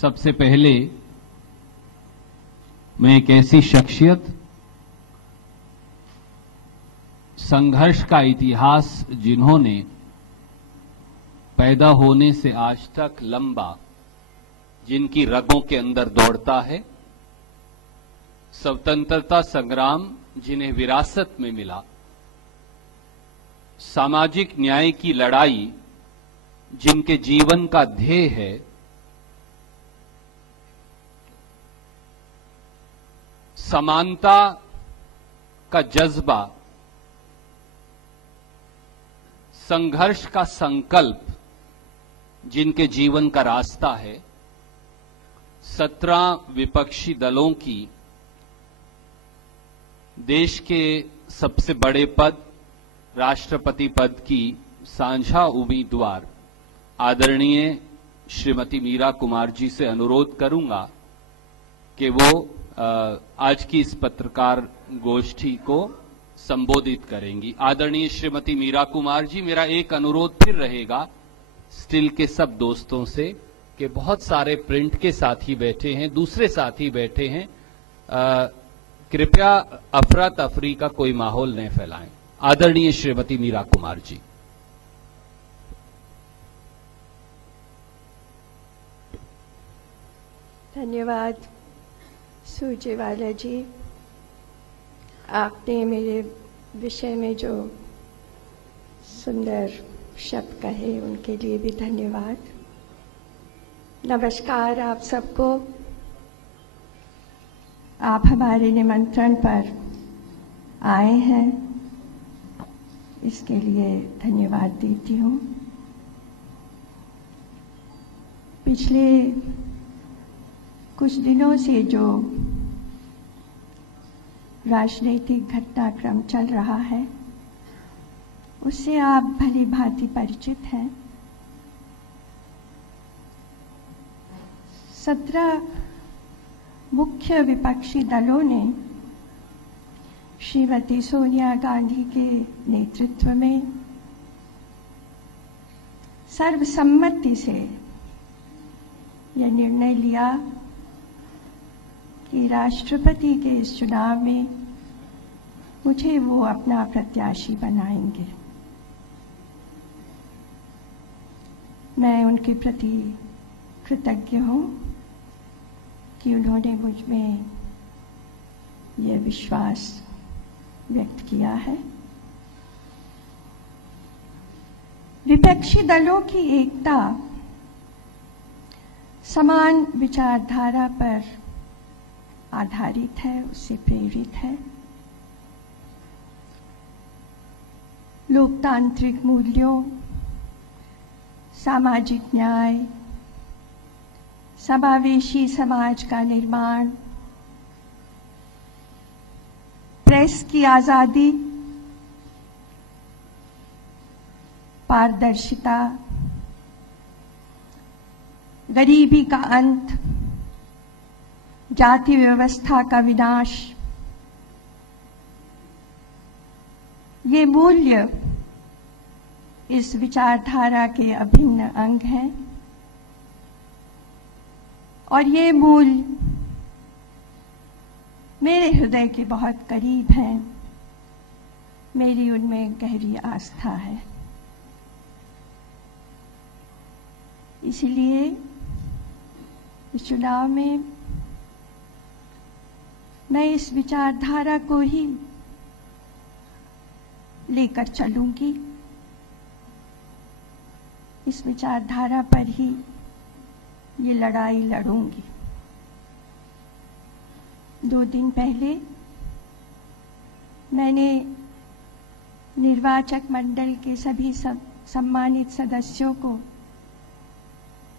सबसे पहले मैं एक ऐसी शख्सियत, संघर्ष का इतिहास जिन्होंने पैदा होने से आज तक लंबा, जिनकी रगों के अंदर दौड़ता है, स्वतंत्रता संग्राम जिन्हें विरासत में मिला, सामाजिक न्याय की लड़ाई जिनके जीवन का ध्येय है, समानता का जज्बा, संघर्ष का संकल्प जिनके जीवन का रास्ता है, 17 विपक्षी दलों की देश के सबसे बड़े पद, राष्ट्रपति पद की साझा उम्मीदवार आदरणीय श्रीमती मीरा कुमार जी से अनुरोध करूंगा कि वो आज की इस पत्रकार गोष्ठी को संबोधित करेंगी। आदरणीय श्रीमती मीरा कुमार जी, मेरा एक अनुरोध फिर रहेगा स्टिल के सब दोस्तों से कि बहुत सारे प्रिंट के साथी बैठे हैं, दूसरे साथी बैठे हैं, कृपया अफरा तफरी का कोई माहौल न फैलाएं। आदरणीय श्रीमती मीरा कुमार जी। धन्यवाद सुरजेवाला जी, आपने मेरे विषय में जो सुंदर शब्द कहे उनके लिए भी धन्यवाद। नमस्कार आप सबको। आप हमारे निमंत्रण पर आए हैं, इसके लिए धन्यवाद देती हूँ। पिछले कुछ दिनों से जो राजनीतिक घटनाक्रम चल रहा है उससे आप भली भांति परिचित हैं। 17 मुख्य विपक्षी दलों ने श्रीमती सोनिया गांधी के नेतृत्व में सर्वसम्मति से यह निर्णय लिया कि राष्ट्रपति के इस चुनाव में मुझे वो अपना प्रत्याशी बनाएंगे। मैं उनके प्रति कृतज्ञ हूँ कि उन्होंने मुझ में यह विश्वास व्यक्त किया है। विपक्षी दलों की एकता समान विचारधारा पर आधारित है, उससे प्रेरित है। लोकतांत्रिक मूल्यों, सामाजिक न्याय, समावेशी समाज का निर्माण, प्रेस की आजादी, पारदर्शिता, गरीबी का अंत, जाति व्यवस्था का विनाश, ये मूल्य इस विचारधारा के अभिन्न अंग हैं और ये मूल्य मेरे हृदय के बहुत करीब हैं। मेरी उनमें गहरी आस्था है। इसलिए इस चुनाव में मैं इस विचारधारा को ही लेकर चलूंगी, इस विचारधारा पर ही ये लड़ाई लड़ूंगी। 2 दिन पहले मैंने निर्वाचक मंडल के सभी सम्मानित सदस्यों को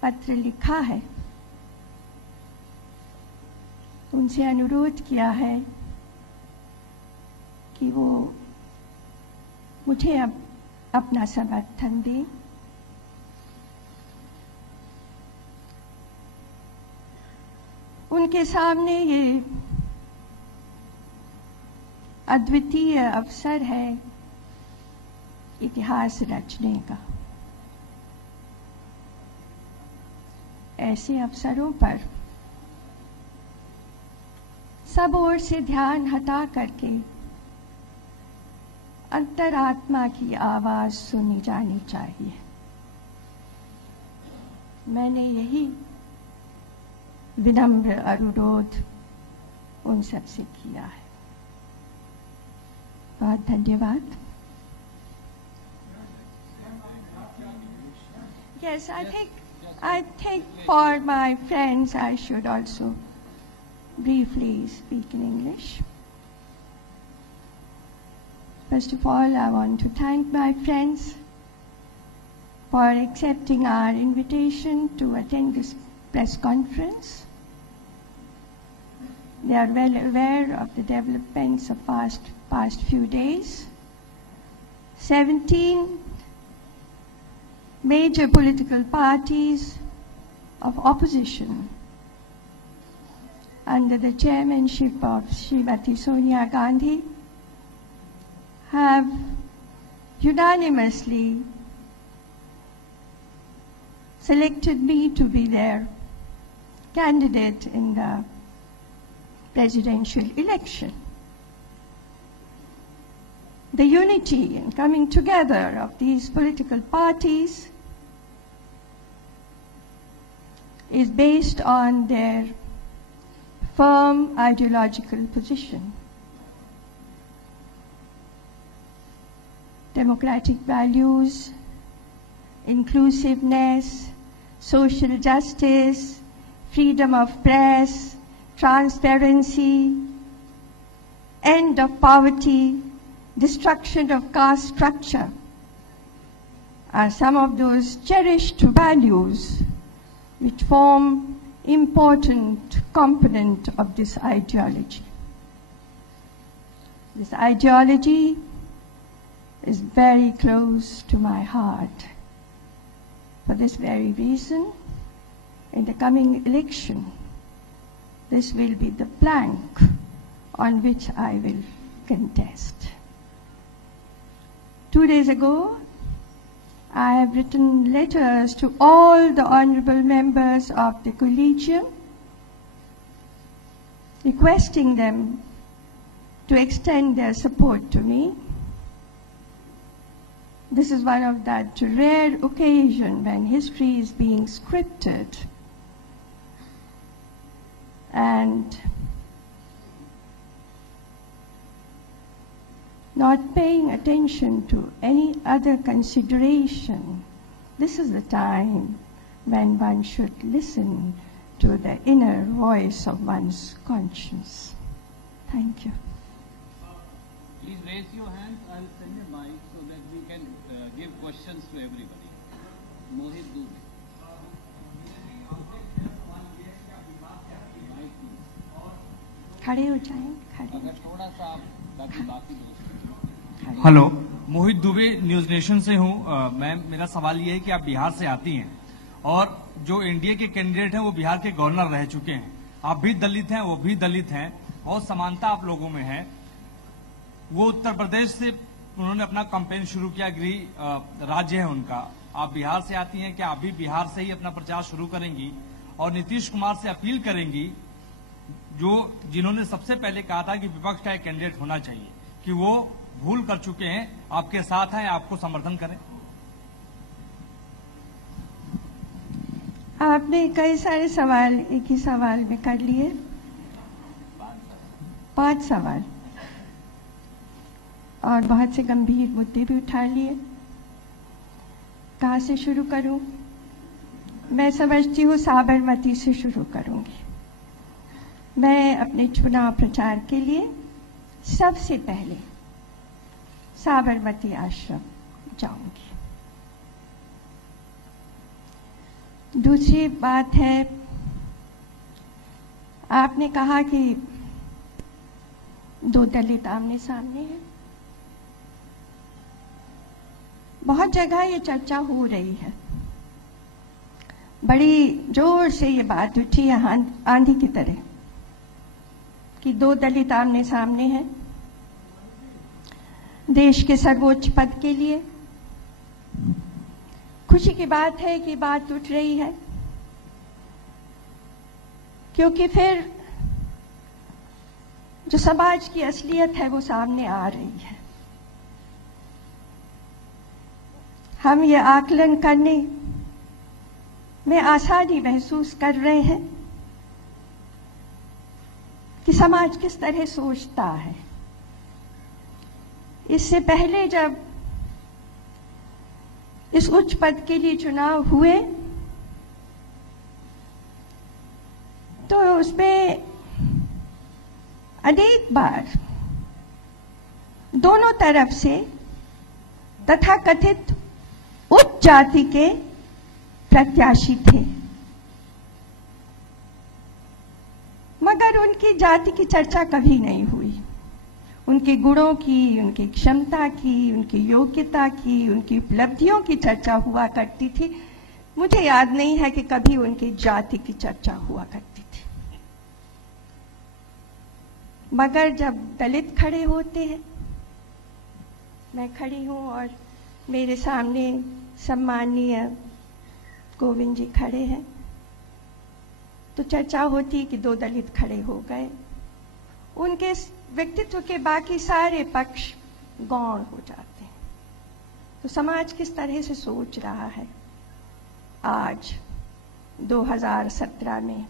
पत्र लिखा है, उनसे अनुरोध किया है कि वो मुझे अब अपना समर्थन दें। उनके सामने ये अद्वितीय अवसर है इतिहास रचने का। ऐसे अवसरों पर सब ओर से ध्यान हटा करके अंतरात्मा की आवाज सुनी जानी चाहिए। मैंने यही विनम्र अनुरोध उन सब से किया है। बहुत धन्यवाद। Yes, I think for my friends I should also briefly speak in English. First of all, I want to thank my friends for accepting our invitation to attend this press conference. They are well aware of the developments of past few days. 17 major political parties of opposition under the chairmanship of Srimati Sonia Gandhi have unanimously selected me to be their candidate in the presidential election. The unity and coming together of these political parties is based on their firm ideological position. Democratic values, inclusiveness, social justice, freedom of press, transparency, end of poverty, destruction of caste structure are some of those cherished values which form important component of this ideology. This ideology is very close to my heart. For this very reason, in the coming election, this will be the plank on which I will contest. 2 days ago, I have written letters to all the honorable members of the Collegium, requesting them to extend their support to me. This is one of that rare occasion when history is being scripted and not paying attention to any other consideration. This is the time when one should listen to the inner voice of one's conscience. Thank you. Please raise your hand. I'll send a mic so that we can give questions to everybody. Mohit Dubey. खड़े हो जाएं, खड़े। अगर थोड़ा सा आप ताकि बाकी हेलो, मोहित दुबे न्यूज नेशन से हूँ। मैम, मेरा सवाल ये है कि आप बिहार से आती हैं और जो एनडीए के कैंडिडेट हैं वो बिहार के गवर्नर रह चुके हैं। आप भी दलित हैं, वो भी दलित हैं और समानता आप लोगों में है। वो उत्तर प्रदेश से उन्होंने अपना कैंपेन शुरू किया, गृह राज्य है उनका। आप बिहार से आती हैं, क्या आप भी बिहार से ही अपना प्रचार शुरू करेंगी और नीतीश कुमार से अपील करेंगी जिन्होंने सबसे पहले कहा था कि विपक्ष का एक कैंडिडेट होना चाहिए, कि वो भूल कर चुके हैं, आपके साथ हैं, आपको समर्थन करें? आपने कई सारे सवाल एक ही सवाल में कर लिए। 5 सवाल और बहुत से गंभीर मुद्दे भी उठा लिए। कहाँ से शुरू करूं? मैं समझती हूँ साबरमती से शुरू करूंगी। मैं अपने चुनाव प्रचार के लिए सबसे पहले साबरमती आश्रम जाऊंगी। दूसरी बात है, आपने कहा कि 2 दलित आमने सामने हैं। बहुत जगह ये चर्चा हो रही है, बड़ी जोर से ये बात उठी है आंधी की तरह कि 2 दलित आमने सामने हैं देश के सर्वोच्च पद के लिए। खुशी की बात है कि बात उठ रही है। क्योंकि फिर जो समाज की असलियत है वो सामने आ रही है। हम ये आकलन करने में आसानी महसूस कर रहे हैं कि समाज किस तरह सोचता है। इससे पहले जब इस उच्च पद के लिए चुनाव हुए तो उसमें अनेक बार दोनों तरफ से तथाकथित उच्च जाति के प्रत्याशी थे, मगर उनकी जाति की चर्चा कभी नहीं हुई। उनके गुणों की, उनकी क्षमता की, उनकी योग्यता की, उनकी उपलब्धियों की चर्चा हुआ करती थी। मुझे याद नहीं है कि कभी उनकी जाति की चर्चा हुआ करती थी। मगर जब दलित खड़े होते हैं, मैं खड़ी हूं और मेरे सामने सम्माननीय गोविंद जी खड़े हैं, तो चर्चा होती कि दो दलित खड़े हो गए, उनके व्यक्तित्व के बाकी सारे पक्ष गौण हो जाते हैं। तो समाज किस तरह से सोच रहा है आज 2017 में,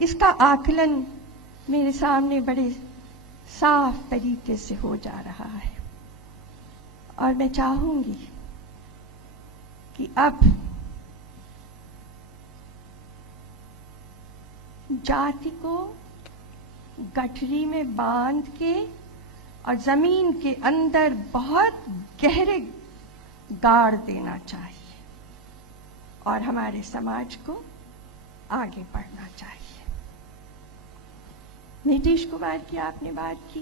इसका आकलन मेरे सामने बड़े साफ तरीके से हो जा रहा है। और मैं चाहूंगी कि अब जाति को गठरी में बांध के और जमीन के अंदर बहुत गहरे गाड़ देना चाहिए और हमारे समाज को आगे बढ़ना चाहिए। नीतीश कुमार की आपने बात की,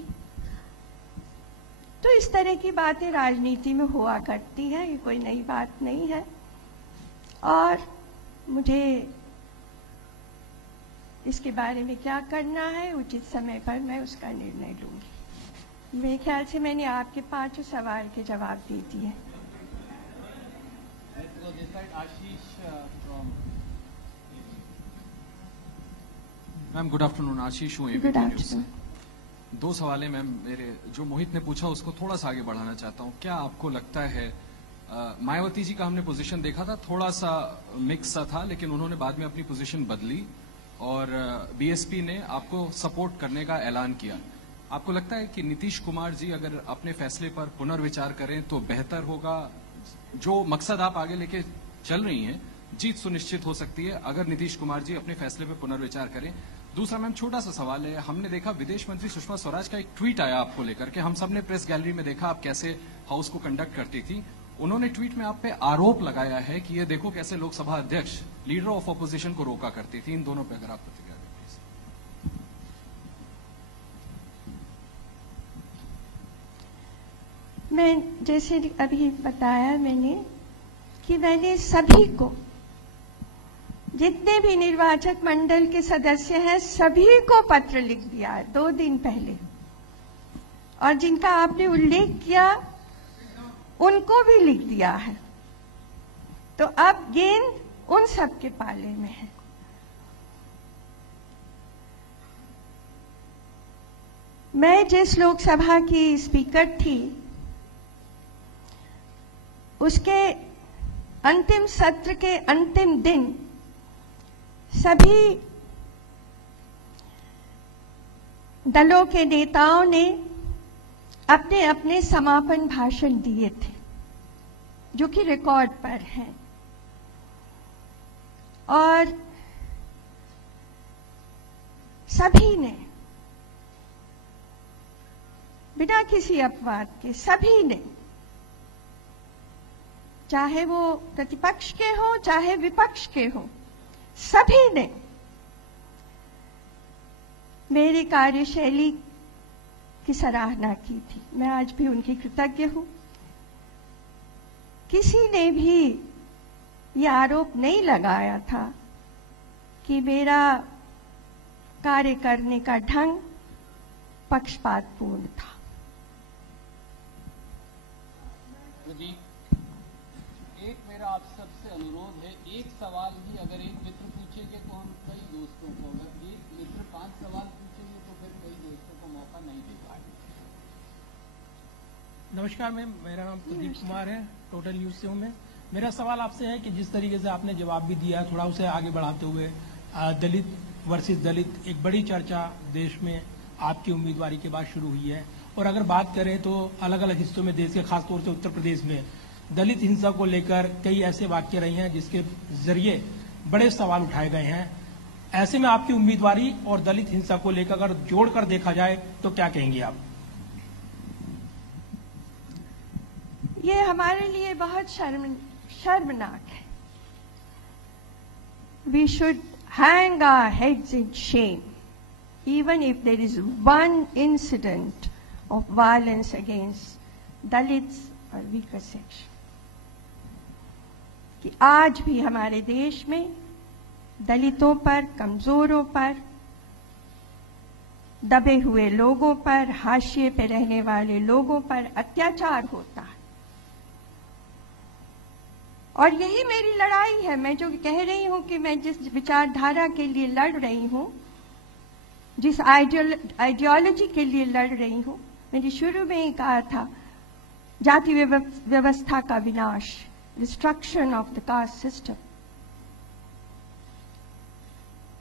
तो इस तरह की बातें राजनीति में हुआ करती हैं, ये कोई नई बात नहीं है और मुझे इसके बारे में क्या करना है उचित समय पर मैं उसका निर्णय लूंगी। मेरे ख्याल से मैंने आपके 5 सवाल के जवाब दे दिए। मैम गुड आफ्टरनून, आशीष हूँ गुड एबीपी न्यूज़ से। आफ्टरनून। 2 सवाल है मैम मेरे, जो मोहित ने पूछा उसको थोड़ा सा आगे बढ़ाना चाहता हूँ। क्या आपको लगता है, मायावती जी का हमने पोजीशन देखा था, थोड़ा सा मिक्स सा था, लेकिन उन्होंने बाद में अपनी पोजीशन बदली और बीएसपी ने आपको सपोर्ट करने का ऐलान किया। आपको लगता है कि नीतीश कुमार जी अगर अपने फैसले पर पुनर्विचार करें तो बेहतर होगा? जो मकसद आप आगे लेके चल रही हैं, जीत सुनिश्चित हो सकती है अगर नीतीश कुमार जी अपने फैसले पर पुनर्विचार करें। दूसरा मैम छोटा सा सवाल है, हमने देखा विदेश मंत्री सुषमा स्वराज का एक ट्वीट आया आपको लेकर के, हम सब ने प्रेस गैलरी में देखा आप कैसे हाउस को कंडक्ट करती थी। उन्होंने ट्वीट में आप पे आरोप लगाया है कि ये देखो कैसे लोकसभा अध्यक्ष लीडर ऑफ ऑपोजिशन को रोका करती थी। इन दोनों पे अगर आप प्रतिक्रिया दें प्लीज। मैं जैसे अभी बताया मैंने कि मैंने सभी को, जितने भी निर्वाचक मंडल के सदस्य हैं, सभी को पत्र लिख दिया है 2 दिन पहले, और जिनका आपने उल्लेख किया उनको भी लिख दिया है। तो अब गेंद उन सब के पाले में है। मैं जिस लोकसभा की स्पीकर थी उसके अंतिम सत्र के अंतिम दिन सभी दलों के नेताओं ने अपने अपने समापन भाषण दिए थे, जो कि रिकॉर्ड पर हैं, और सभी ने बिना किसी अपवाद के, सभी ने, चाहे वो प्रतिपक्ष के हो चाहे विपक्ष के हो, सभी ने मेरी कार्यशैली की सराहना की थी। मैं आज भी उनकी कृतज्ञ हूं। किसी ने भी यह आरोप नहीं लगाया था कि मेरा कार्य करने का ढंग पक्षपातपूर्ण था। एक मेरा आप सबसे अनुरोध है, एक सवाल ही अगर एक मित्र पूछेंगे तो हम कई दोस्तों को, अगर एक मित्र 5 सवाल पूछेंगे तो फिर कई दोस्तों को मौका नहीं दे पाएंगे। नमस्कार मैम, मेरा नाम प्रदीप कुमार है, टोटल न्यूज से हूँ मैं। मेरा सवाल आपसे है कि जिस तरीके से आपने जवाब भी दिया, थोड़ा उसे आगे बढ़ाते हुए, दलित वर्सेस दलित एक बड़ी चर्चा देश में आपकी उम्मीदवारी के बाद शुरू हुई है। और अगर बात करें तो अलग अलग हिस्सों में देश के, खासतौर से उत्तर प्रदेश में दलित हिंसा को लेकर कई ऐसे वाक्य रहे हैं जिसके जरिए बड़े सवाल उठाए गए हैं। ऐसे में आपकी उम्मीदवारी और दलित हिंसा को लेकर अगर जोड़कर देखा जाए तो क्या कहेंगे आप? ये हमारे लिए बहुत शर्मनाक है। We should hang our heads in shame, even if there is one incident of violence against Dalits or weaker section. कि आज भी हमारे देश में दलितों पर, कमजोरों पर, दबे हुए लोगों पर, हाशिए पे रहने वाले लोगों पर अत्याचार होता है। और यही मेरी लड़ाई है। मैं जो कह रही हूं कि मैं जिस विचारधारा के लिए लड़ रही हूं, जिस आइडियोलॉजी के लिए लड़ रही हूं, मैंने शुरू में ही कहा था, जाति व्यवस्था का विनाश, destruction of the caste system.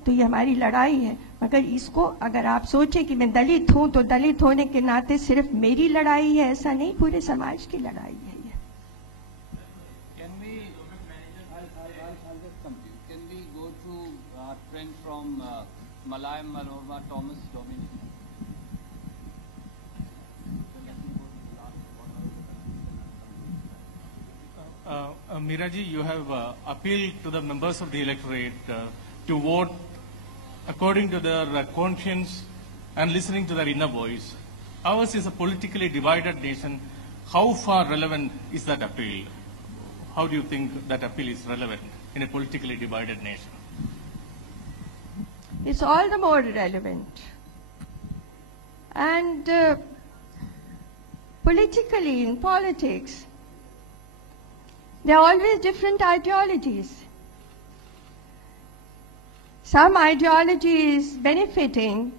तो ये हमारी लड़ाई है। मगर इसको अगर आप सोचें कि मैं दलित हूं तो दलित होने के नाते सिर्फ मेरी लड़ाई है, ऐसा नहीं, पूरे समाज की लड़ाई है। From Malayam Maloma Thomas Dominic. Meera ji, you have appealed to the members of the electorate to vote according to their conscience and listening to their inner voice. Ours is a politically divided nation. How far relevant is that appeal? How do you think that appeal is relevant in a politically divided nation? It's all the more relevant. And politically, in politics, there are always different ideologies. Some ideology is benefiting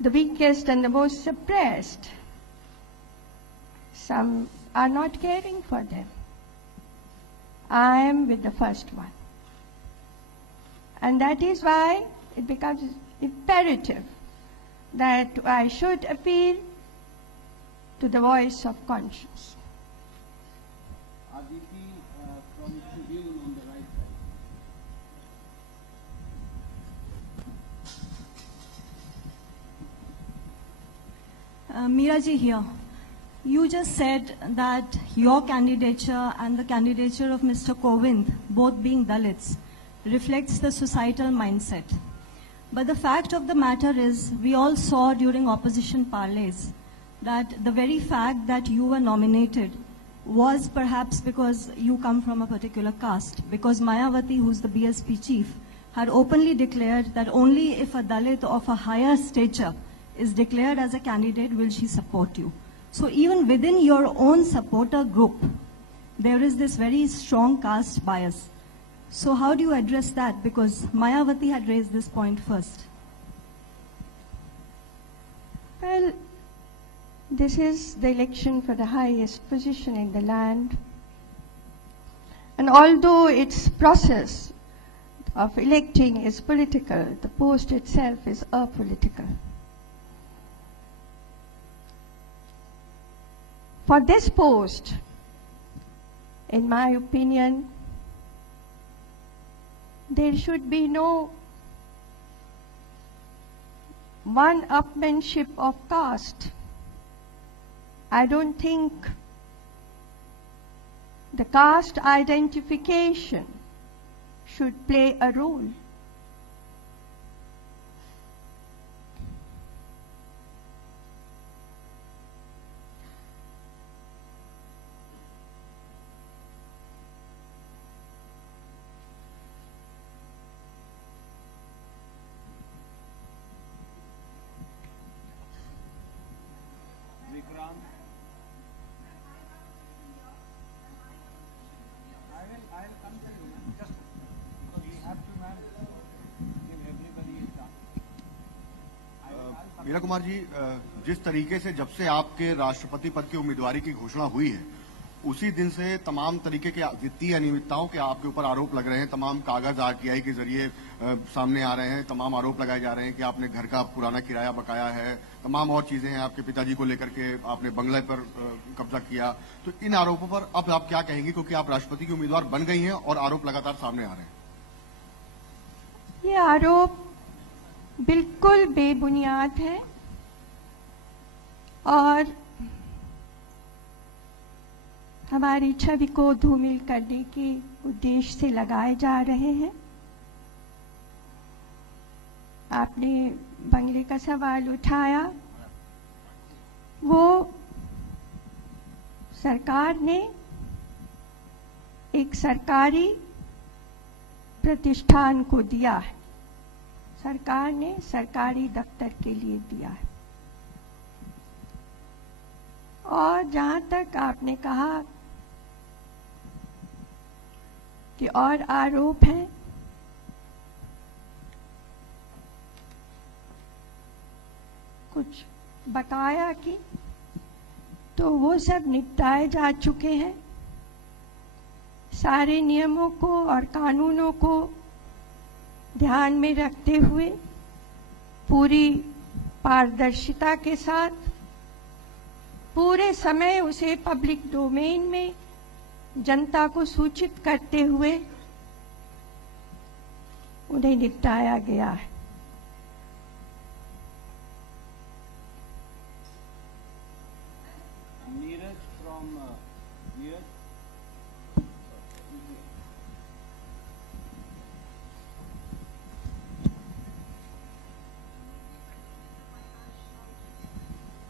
the weakest and the most suppressed. Some are not caring for them. I am with the first one. And that is why it becomes imperative that I should appeal to the voice of conscience. Aditi from Tribune on the right side. Meera ji here. You just said that your candidature and the candidature of Mr. Kovind, both being Dalits, reflects the societal mindset. But the fact of the matter is, we all saw during opposition parleys that the very fact that you were nominated was perhaps because you come from a particular caste, because Mayawati, who's the BSP chief, had openly declared that only if a Dalit of a higher stature is declared as a candidate will she support you. So even within your own supporter group, there is this very strong caste bias. So how do you address that? Because Mayawati had raised this point first. Well, this is the election for the highest position in the land. And although its process of electing is political, the post itself is apolitical. For this post, in my opinion, there should be no one-upmanship of caste. I don't think the caste identification should play a role. Meera Kumar ji, जिस तरीके से जब से आपके राष्ट्रपति पद की उम्मीदवारी की घोषणा हुई है, उसी दिन से तमाम तरीके के वित्तीय अनियमितताओं के आपके ऊपर आरोप लग रहे हैं। तमाम कागज आरटीआई के जरिए सामने आ रहे हैं, तमाम आरोप लगाए जा रहे हैं कि आपने घर का पुराना किराया बकाया है, तमाम और चीजें हैं, आपके पिताजी को लेकर के आपने बंगले पर कब्जा किया। तो इन आरोपों पर अब आप क्या कहेंगे, क्योंकि आप राष्ट्रपति की उम्मीदवार बन गई हैं और आरोप लगातार सामने आ रहे हैं? ये आरोप बिल्कुल बेबुनियाद है और हमारी छवि को धूमिल करने के उद्देश्य से लगाए जा रहे हैं। आपने बंगले का सवाल उठाया, वो सरकार ने एक सरकारी प्रतिष्ठान को दिया है, सरकार ने सरकारी दफ्तर के लिए दिया है। और जहां तक आपने कहा कि और आरोप हैं, कुछ बकाया की, तो वो सब निपटाए जा चुके हैं। सारे नियमों को और कानूनों को ध्यान में रखते हुए पूरी पारदर्शिता के साथ पूरे समय उसे पब्लिक डोमेन में जनता को सूचित करते हुए उन्हें निपटाया गया है।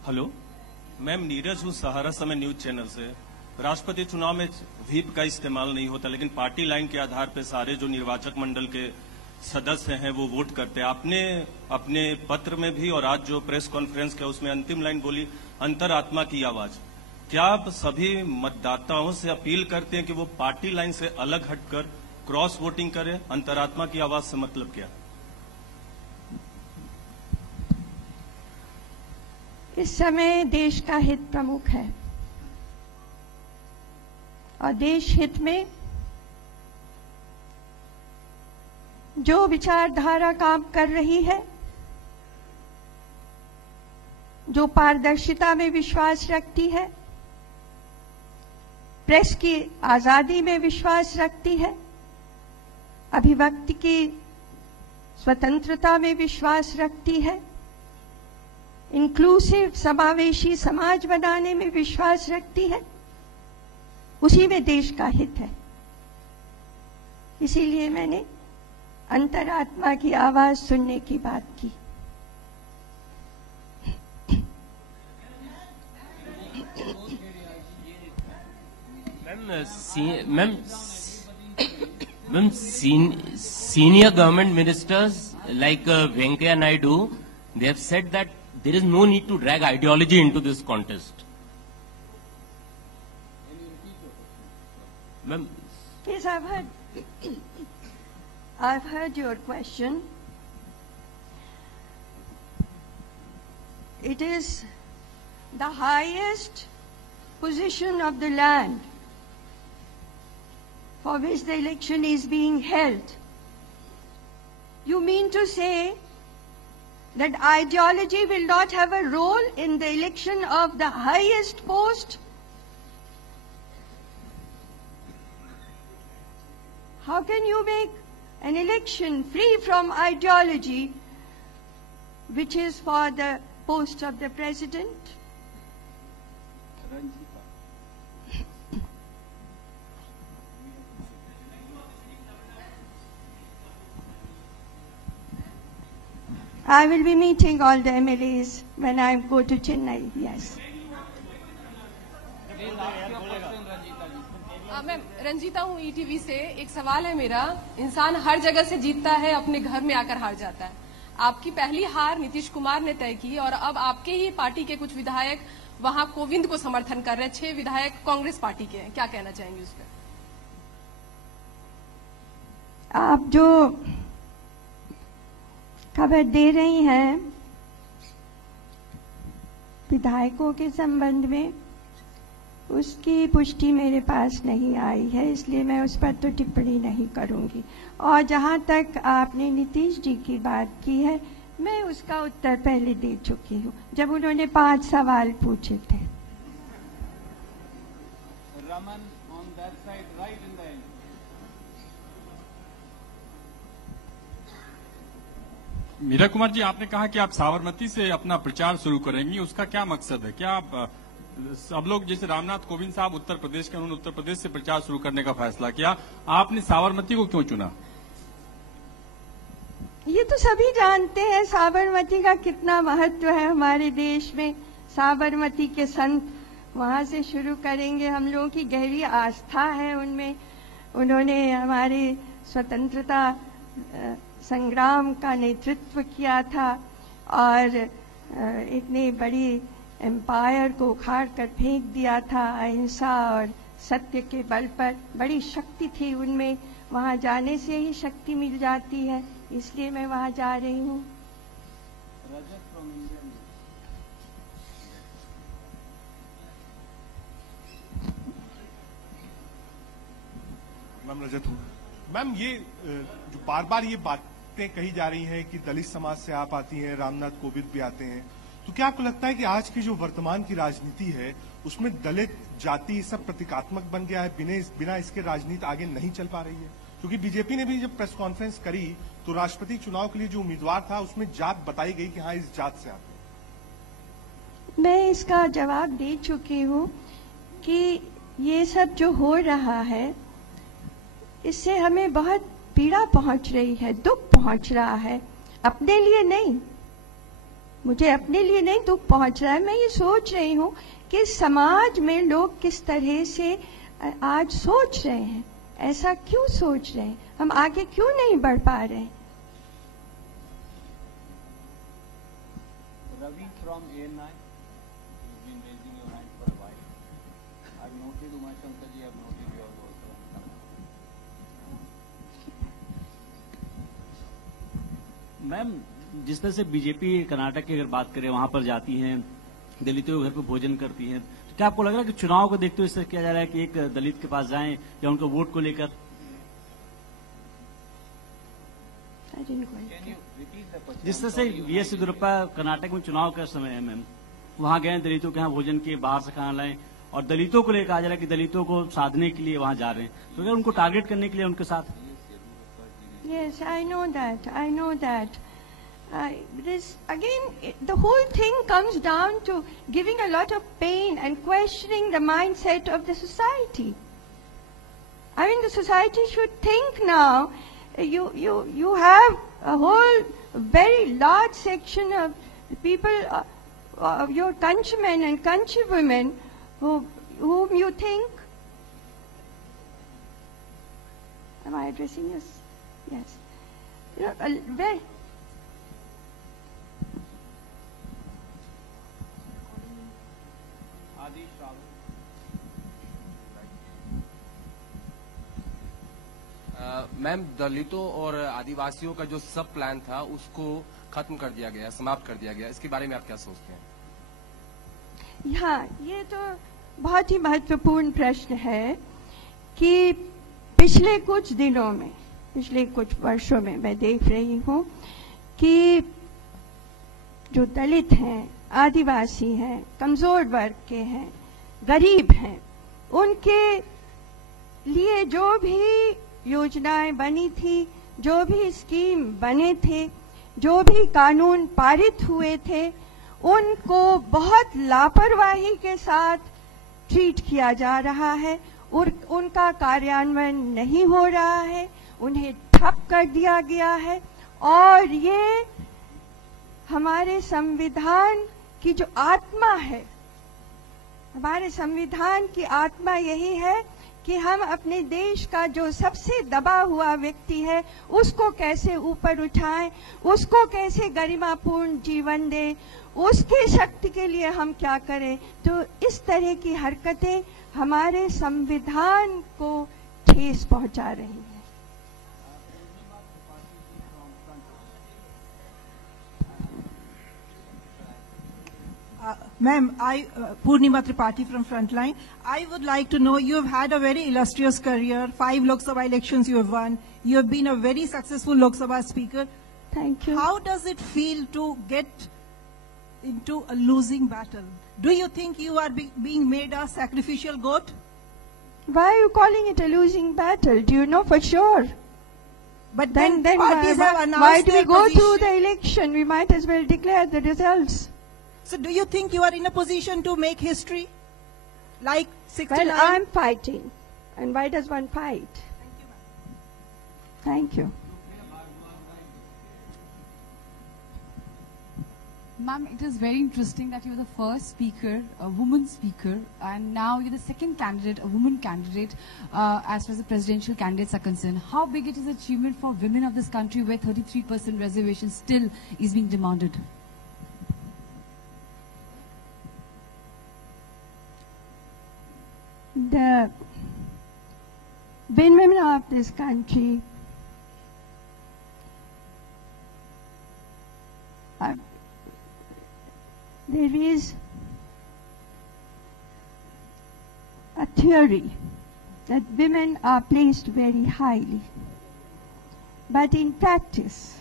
हेलो मैम, नीरज हूँ सहारा समय न्यूज चैनल से। राष्ट्रपति चुनाव में व्हीप का इस्तेमाल नहीं होता, लेकिन पार्टी लाइन के आधार पर सारे जो निर्वाचक मंडल के सदस्य हैं वो वोट करते हैं। आपने अपने पत्र में भी और आज जो प्रेस कॉन्फ्रेंस किया उसमें अंतिम लाइन बोली, अंतरात्मा की आवाज। क्या आप सभी मतदाताओं से अपील करते हैं कि वो पार्टी लाइन से अलग हटकर क्रॉस वोटिंग करें? अंतरात्मा की आवाज से मतलब क्या? इस समय देश का हित प्रमुख है और देश हित में जो विचारधारा काम कर रही है, जो पारदर्शिता में विश्वास रखती है, प्रेस की आजादी में विश्वास रखती है, अभिव्यक्ति की स्वतंत्रता में विश्वास रखती है, इंक्लूसिव समावेशी समाज बनाने में विश्वास रखती है, उसी में देश का हित है। इसीलिए मैंने अंतरात्मा की आवाज सुनने की बात की। Ma'am senior government ministers like Venkaiah Naidu, they have said that there is no need to drag ideology into this contest. Ma'am. Yes, I've heard your question. It is the highest position of the land for which the election is being held. You mean to say that ideology will not have a role in the election of the highest post? How can you make an election free from ideology, which is for the post of the president? I will be meeting all the MLAs when I go to Chennai, yes. मैं रंजीता हूँ ETV से। एक सवाल है मेरा, इंसान हर जगह से जीतता है, अपने घर में आकर हार जाता है। आपकी पहली हार नीतीश कुमार ने तय की और अब आपके ही पार्टी के कुछ विधायक वहां कोविंद को समर्थन कर रहे हैं। 6 विधायक कांग्रेस पार्टी के हैं, क्या कहना चाहेंगे उस पर? आप जो खबर दे रही हैं विधायकों के संबंध में, उसकी पुष्टि मेरे पास नहीं आई है, इसलिए मैं उस पर तो टिप्पणी नहीं करूंगी। और जहां तक आपने नीतीश जी की बात की है, मैं उसका उत्तर पहले दे चुकी हूं जब उन्होंने 5 सवाल पूछे थे। Raman on that side, right in the end. Meera Kumar ji, आपने कहा कि आप साबरमती से अपना प्रचार शुरू करेंगी, उसका क्या मकसद है? क्या आप सब लोग जैसे रामनाथ कोविंद साहब उत्तर प्रदेश के, उन्होंने उत्तर प्रदेश से प्रचार शुरू करने का फैसला किया, आपने साबरमती को क्यों चुना? ये तो सभी जानते हैं साबरमती का कितना महत्व है हमारे देश में। साबरमती के संत वहां से शुरू करेंगे। हम लोगों की गहरी आस्था है उनमें। उन्होंने हमारे स्वतंत्रता संग्राम का नेतृत्व किया था और इतनी बड़ी एम्पायर को उखाड़ कर फेंक दिया था। अहिंसा और सत्य के बल पर बड़ी शक्ति थी उनमें। वहां जाने से ही शक्ति मिल जाती है, इसलिए मैं वहां जा रही हूँ। मैम रजत हूँ। मैम, ये जो बार बार ये बातें कही जा रही हैं कि दलित समाज से आप आती हैं, रामनाथ कोविंद भी आते हैं, तो क्या आपको लगता है कि आज की जो वर्तमान की राजनीति है उसमें दलित जाति सब प्रतीकात्मक बन गया है, बिना इसके राजनीति आगे नहीं चल पा रही है? क्योंकि बीजेपी ने भी जब प्रेस कॉन्फ्रेंस करी तो राष्ट्रपति चुनाव के लिए जो उम्मीदवार था उसमें जात बताई गई कि हाँ इस जात से आते हैं। मैं इसका जवाब दे चुकी हूँ कि ये सब जो हो रहा है इससे हमें बहुत पीड़ा पहुंच रही है, दुख पहुंच रहा है। अपने लिए नहीं, मुझे अपने लिए नहीं दुख पहुंच रहा है। मैं ये सोच रही हूँ कि समाज में लोग किस तरह से आज सोच रहे हैं, ऐसा क्यों सोच रहे हैं, हम आगे क्यों नहीं बढ़ पा रहे हैं। Ravi from ANI, you've been raising your hand for a while. I've noted, Umashankar ji, I've noted yours also. Ma'am, जिस तरह से बीजेपी कर्नाटक की अगर बात करें, वहां पर जाती हैं, दलितों के घर पर भोजन करती हैं, तो क्या आपको लग रहा है कि चुनाव को देखते हुए इस तरह किया जा रहा है कि एक दलित के पास जाएं या उनको वोट को लेकर? जिस तरह से वीएस येदियुरप्पा कर्नाटक में चुनाव का समय है मैम, वहां गए दलितों के यहाँ भोजन किए, बाहर से खाना लाए और दलितों को लेकर आ जा रहा है कि दलितों को साधने के लिए वहां जा रहे हैं, तो क्या उनको टारगेट करने के लिए उनके साथ? Yes, I know that. I know that. This again, the whole thing comes down to giving a lot of pain and questioning the mindset of the society. I mean, the society should think now. You have a whole very large section of people, of your countrymen and countrywomen, whom you think. Am I addressing you? Yes. You know, very. Ma'am, दलितों और आदिवासियों का जो सब plan था उसको खत्म कर दिया गया, समाप्त कर दिया गया, इसके बारे में आप क्या सोचते हैं? हाँ, ये तो बहुत ही महत्वपूर्ण प्रश्न है कि पिछले कुछ दिनों में, पिछले कुछ वर्षों में मैं देख रही हूँ कि जो दलित हैं, आदिवासी हैं, कमजोर वर्ग के हैं, गरीब हैं, उनके लिए जो भी योजनाएं बनी थी, जो भी स्कीम बने थे, जो भी कानून पारित हुए थे, उनको बहुत लापरवाही के साथ ट्रीट किया जा रहा है और उनका कार्यान्वयन नहीं हो रहा है, उन्हें ठप कर दिया गया है। और ये हमारे संविधान की जो आत्मा है, हमारे संविधान की आत्मा यही है कि हम अपने देश का जो सबसे दबा हुआ व्यक्ति है उसको कैसे ऊपर उठाएं, उसको कैसे गरिमापूर्ण जीवन दें, उसकी शक्ति के लिए हम क्या करें। तो इस तरह की हरकतें हमारे संविधान को ठेस पहुंचा रही हैं। Ma'am, Purnima Tripathi from Frontline. I would like to know, you have had a very illustrious career, 5 Lok Sabha elections you have won. You have been a very successful Lok Sabha speaker. Thank you. How does it feel to get into a losing battle? Do you think you are being made a sacrificial goat? Why are you calling it a losing battle? Do you know for sure? But Then parties have announced why do we their go position. through the election? We might as well declare the results. So do you think you are in a position to make history? Like 69? Well, I'm fighting. And why does one fight? Thank you. Ma'am, it is very interesting that you were the first speaker, a woman speaker, and now you're the second candidate, a woman candidate, as far as the presidential candidates are concerned. How big it is an achievement for women of this country where 33% reservation still is being demanded? The women of this country there is a theory that women are placed very highly, but in practice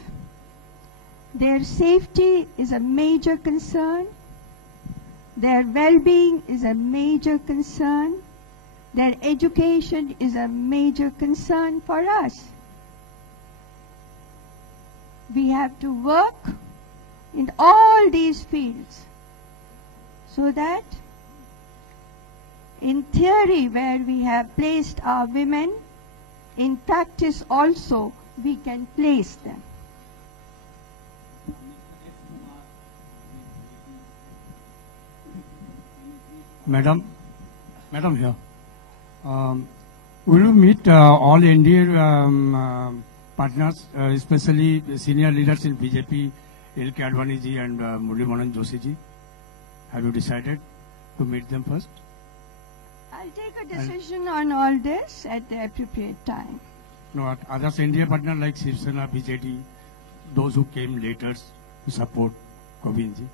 their safety is a major concern, their well-being is a major concern, their education is a major concern for us. We have to work in all these fields so that in theory where we have placed our women, in practice also we can place them. Madam here. Will you meet all Indian partners, especially senior leaders in BJP, L. K. Advani ji and Murli Mohan Joshi ji? Have you decided to meet them first? I'll take a decision on all this at the appropriate time. No, others Indian partners like Shiv Sena, BJD, those who came later to support Kovind ji.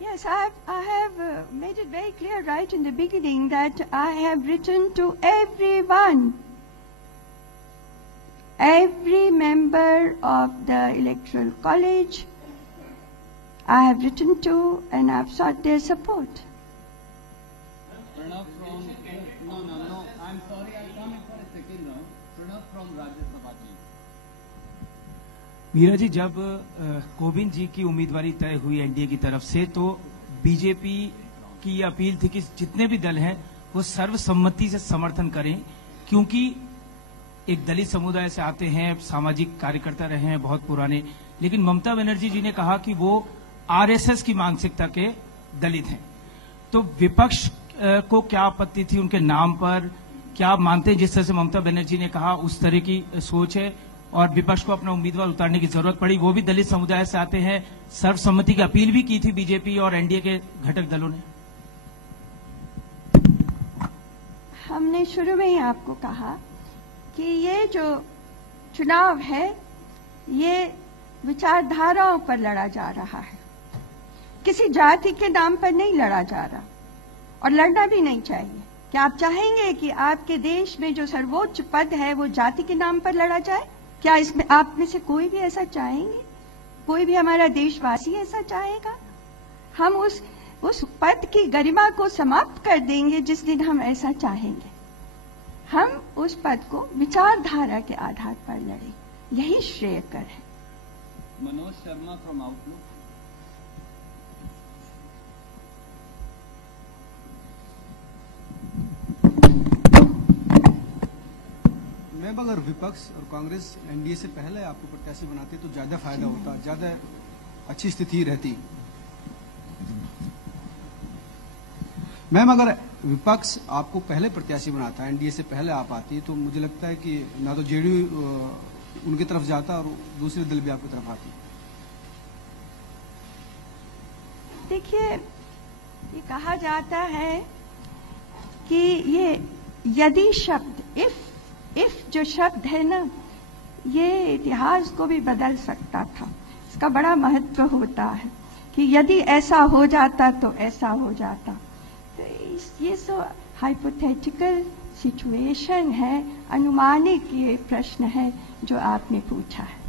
Yes, I have made it very clear right in the beginning that I have written to everyone, every member of the Electoral College. I have written to and I have sought their support. Pranav from... No, I'm sorry, I'll come in for a second round. Pranav from Rajya Sabha ji. Meera ji, जब कोविंद जी की उम्मीदवारी तय हुई NDA की तरफ से तो BJP की ये अपील थी कि जितने भी दल हैं वो सर्वसम्मति से समर्थन करें, क्योंकि एक दलित समुदाय से आते हैं, सामाजिक कार्यकर्ता रहे हैं बहुत पुराने, लेकिन ममता बनर्जी जी ने कहा कि वो आरएसएस की मानसिकता के दलित हैं। तो विपक्ष को क्या आपत्ति थी उनके नाम पर? क्या आप मानते हैं जिस तरह से ममता बनर्जी ने कहा उस तरह की सोच है और विपक्ष को अपना उम्मीदवार उतारने की जरूरत पड़ी? वो भी दलित समुदाय से आते हैं, सर्वसम्मति की अपील भी की थी बीजेपी और एनडीए के घटक दलों ने। हमने शुरू में ही आपको कहा कि ये जो चुनाव है ये विचारधाराओं पर लड़ा जा रहा है, किसी जाति के नाम पर नहीं लड़ा जा रहा और लड़ना भी नहीं चाहिए। क्या आप चाहेंगे कि आपके देश में जो सर्वोच्च पद है वो जाति के नाम पर लड़ा जाए? क्या इसमें आप में से कोई भी ऐसा चाहेंगे? कोई भी हमारा देशवासी ऐसा चाहेगा? हम उस पद की गरिमा को समाप्त कर देंगे जिस दिन हम ऐसा चाहेंगे। हम उस पद को विचारधारा के आधार पर लड़ें, यही श्रेयकर है। Manoj Sharma from outlook. Ma'am, अगर विपक्ष और कांग्रेस एनडीए से पहले आपको प्रत्याशी बनाते तो ज्यादा फायदा होता, ज्यादा अच्छी स्थिति रहती। मैम, अगर विपक्ष आपको पहले प्रत्याशी बनाता, एनडीए से पहले आप आती, तो मुझे लगता है कि ना तो जेडीयू उनकी तरफ जाता और दूसरे दल भी आपकी तरफ आती। देखिए, ये कहा जाता है कि ये यदि शब्द, इफ जो शब्द है ना, ये इतिहास को भी बदल सकता था। इसका बड़ा महत्व होता है कि यदि ऐसा हो जाता तो ऐसा हो जाता। तो ये सो हाइपोथेटिकल सिचुएशन है, अनुमानिक ये प्रश्न है जो आपने पूछा है।